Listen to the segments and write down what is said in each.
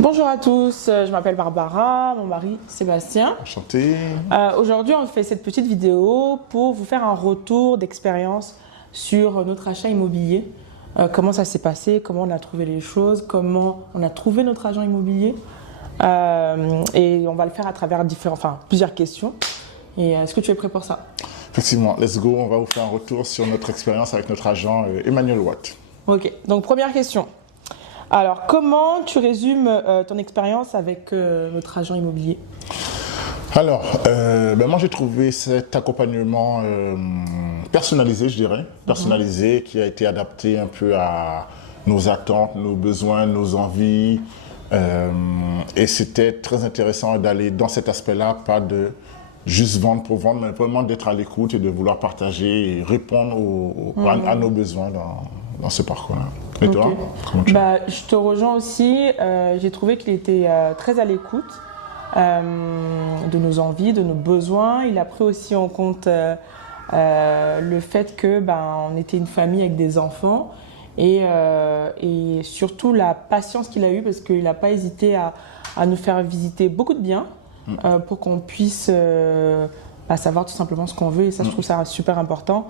Bonjour à tous, je m'appelle Barbara, mon mari Sébastien. Enchanté. Aujourd'hui, on fait cette petite vidéo pour vous faire un retour d'expérience sur notre achat immobilier. Comment ça s'est passé, comment on a trouvé les choses, comment on a trouvé notre agent immobilier. Et on va le faire à travers plusieurs questions. Et est-ce que tu es prêt pour ça? Effectivement, let's go, on va vous faire un retour sur notre expérience avec notre agent Emmanuel Watt. Ok, donc première question. Alors, comment tu résumes ton expérience avec notre agent immobilier? Alors, moi j'ai trouvé cet accompagnement personnalisé, je dirais, qui a été adapté un peu à nos attentes, nos besoins, nos envies. Et c'était très intéressant d'aller dans cet aspect-là, pas de juste vendre pour vendre, mais vraiment d'être à l'écoute et de vouloir partager et répondre à nos besoins dans ce parcours-là. Et toi, comment tu as... Je te rejoins aussi. J'ai trouvé qu'il était très à l'écoute de nos envies, de nos besoins. Il a pris aussi en compte le fait que on était une famille avec des enfants et surtout la patience qu'il a eue parce qu'il n'a pas hésité à nous faire visiter beaucoup de biens pour qu'on puisse savoir tout simplement ce qu'on veut. Et ça, je trouve ça super important.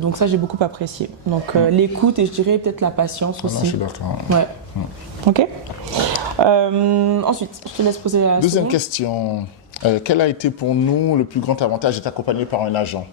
Donc ça, j'ai beaucoup apprécié. Donc l'écoute et je dirais peut-être la patience aussi. Non, je suis d'accord. Ouais. Ok. Ensuite, je te laisse poser la Deuxième seconde. question. Quel a été pour nous le plus grand avantage d'être accompagné par un agent?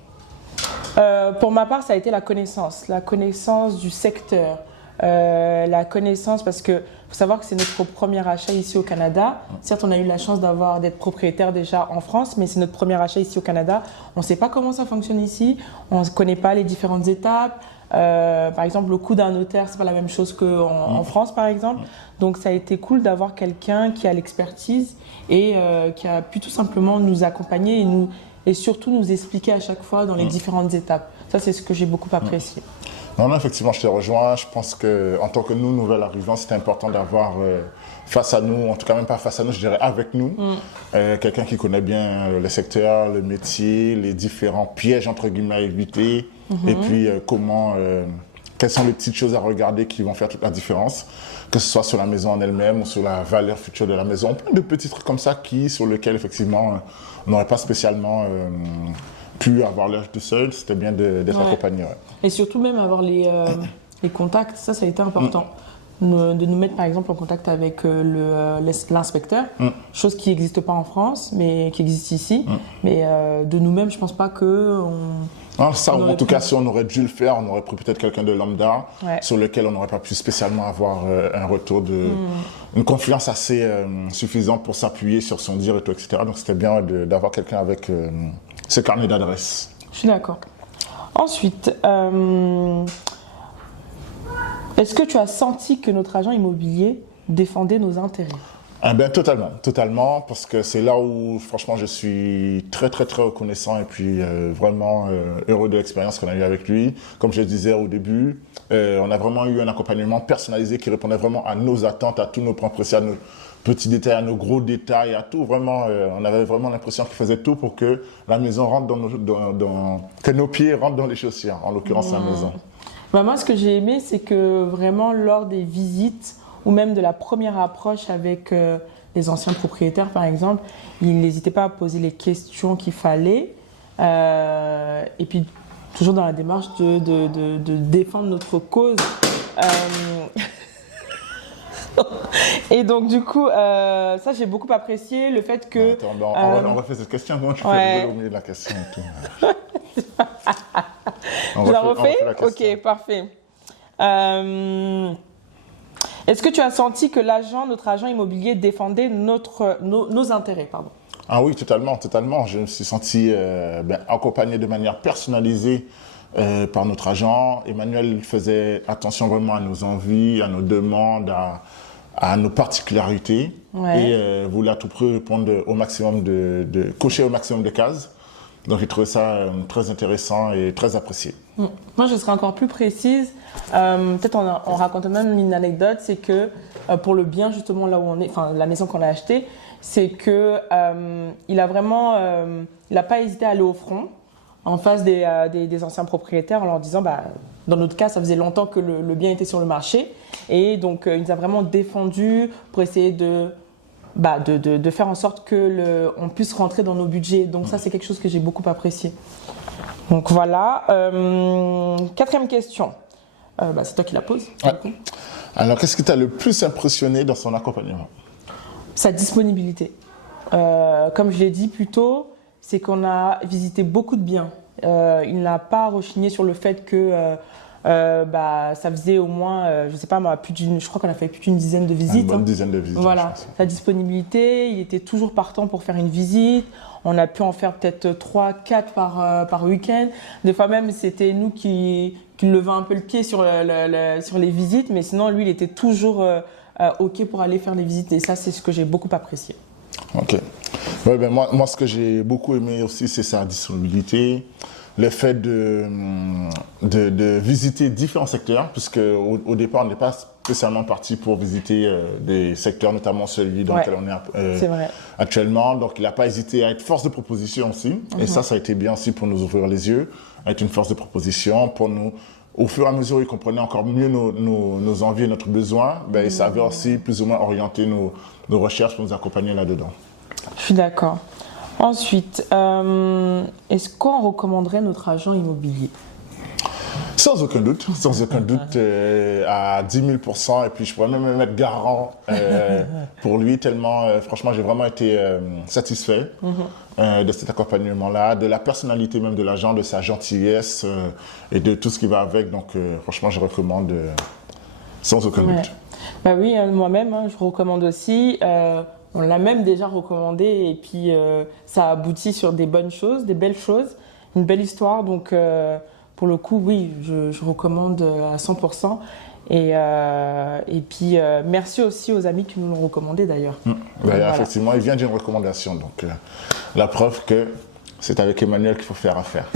Pour ma part, ça a été la connaissance du secteur, la connaissance parce que faut savoir que c'est notre premier achat ici au Canada. Certes, on a eu la chance d'être propriétaire déjà en France, mais c'est notre premier achat ici au Canada. On ne sait pas comment ça fonctionne ici, on ne connaît pas les différentes étapes. Par exemple, le coût d'un notaire, c'est pas la même chose qu'en France, par exemple. Donc, ça a été cool d'avoir quelqu'un qui a l'expertise et qui a pu tout simplement nous accompagner et surtout nous expliquer à chaque fois dans les différentes étapes. Ça, c'est ce que j'ai beaucoup apprécié. Non, effectivement, je te rejoins. Je pense qu'en tant que nous, nouvel arrivants, c'est important d'avoir face à nous, en tout cas même pas face à nous, je dirais avec nous, quelqu'un qui connaît bien le secteur, le métier, les différents pièges, entre guillemets, à éviter, et puis quelles sont les petites choses à regarder qui vont faire toute la différence, que ce soit sur la maison en elle-même ou sur la valeur future de la maison. Plein de petits trucs comme ça sur lesquels, effectivement, on n'aurait pas spécialement... pu avoir l'âge tout seul, c'était bien d'être accompagné. Ouais. Et surtout même avoir les contacts, ça a été important. De nous mettre par exemple en contact avec l'inspecteur, chose qui n'existe pas en France, mais qui existe ici. Mais de nous-mêmes, je ne pense pas que... en tout cas, si on aurait dû le faire, on aurait pris peut-être quelqu'un de lambda sur lequel on n'aurait pas pu spécialement avoir un retour une confiance assez suffisante pour s'appuyer sur son dire et tout, etc. Donc c'était bien d'avoir quelqu'un avec ce carnet d'adresse. Je suis d'accord. Ensuite, est-ce que tu as senti que notre agent immobilier défendait nos intérêts? Totalement, parce que c'est là où, franchement, je suis très, très, très reconnaissant et puis vraiment heureux de l'expérience qu'on a eue avec lui. Comme je le disais au début, on a vraiment eu un accompagnement personnalisé qui répondait vraiment à nos attentes, à tous nos points précis, à nos petits détails, à nos gros détails, à tout. Vraiment, on avait vraiment l'impression qu'il faisait tout pour que la maison rentre que nos pieds rentrent dans les chaussures, en l'occurrence la maison. Moi, ce que j'ai aimé, c'est que vraiment, lors des visites, ou même de la première approche avec les anciens propriétaires, par exemple, il n'hésitait pas à poser les questions qu'il fallait. Et puis, toujours dans la démarche de défendre notre cause. Et donc, du coup, ça, j'ai beaucoup apprécié le fait que... Attends, on refait cette question. Comment tu fais rigoler au milieu de la question et tout. Je la refais? Ok, parfait. Est-ce que tu as senti que notre agent immobilier défendait nos intérêts, pardon? Ah oui, totalement. Je me suis senti accompagné de manière personnalisée par notre agent. Emmanuel faisait attention vraiment à nos envies, à nos demandes, à nos particularités et voulait à tout prix répondre au maximum cocher au maximum de cases. Donc j'ai trouvé ça très intéressant et très apprécié. Moi, je serais encore plus précise. Peut-être on raconte même une anecdote, c'est que pour le bien justement là où on est, enfin la maison qu'on a achetée, c'est que il a pas hésité à aller au front en face des anciens propriétaires en leur disant, dans notre cas, ça faisait longtemps que le bien était sur le marché. Et donc, il nous a vraiment défendu pour essayer de faire en sorte qu'on puisse rentrer dans nos budgets. Donc ça, c'est quelque chose que j'ai beaucoup apprécié. Donc voilà. 4e question. C'est toi qui la poses. Ouais. Alors, qu'est-ce qui t'a le plus impressionné dans son accompagnement? Sa disponibilité. Comme je l'ai dit plus tôt, c'est qu'on a visité beaucoup de biens. Il n'a pas rechigné sur le fait que ça faisait au moins, je sais pas moi, je crois qu'on a fait plus d'une dizaine de visites. Une bonne dizaine de visites. Voilà, sa disponibilité, il était toujours partant pour faire une visite. On a pu en faire peut-être 3, 4 par week-end. Des fois même, c'était nous qui levions un peu le pied sur les visites, mais sinon, lui, il était toujours OK pour aller faire les visites. Et ça, c'est ce que j'ai beaucoup apprécié. Ok. Ouais, moi, ce que j'ai beaucoup aimé aussi, c'est sa disponibilité. Le fait de visiter différents secteurs, puisque au départ, on n'est pas spécialement parti pour visiter des secteurs, notamment celui dans lequel on est actuellement. Donc, il n'a pas hésité à être force de proposition aussi. Et ça a été bien aussi pour nous ouvrir les yeux, à être une force de proposition, pour nous, au fur et à mesure, il comprenait encore mieux nos envies et notre besoin. Il savait aussi plus ou moins orienter nos recherches pour nous accompagner là-dedans. Je suis d'accord. Ensuite, est-ce qu'on recommanderait notre agent immobilier? Sans aucun doute, à 10 000%. Et puis, je pourrais même me mettre garant pour lui, tellement, franchement, j'ai vraiment été satisfait de cet accompagnement-là, de la personnalité même de l'agent, de sa gentillesse et de tout ce qui va avec. Donc, franchement, je recommande sans aucun doute. Oui, moi-même, je recommande aussi. On l'a même déjà recommandé et puis ça aboutit sur des bonnes choses, des belles choses, une belle histoire. Donc, pour le coup, oui, je recommande à 100%. Et puis, merci aussi aux amis qui nous l'ont recommandé d'ailleurs. Voilà. Effectivement, il vient d'une recommandation. Donc, la preuve que c'est avec Emmanuel qu'il faut faire affaire.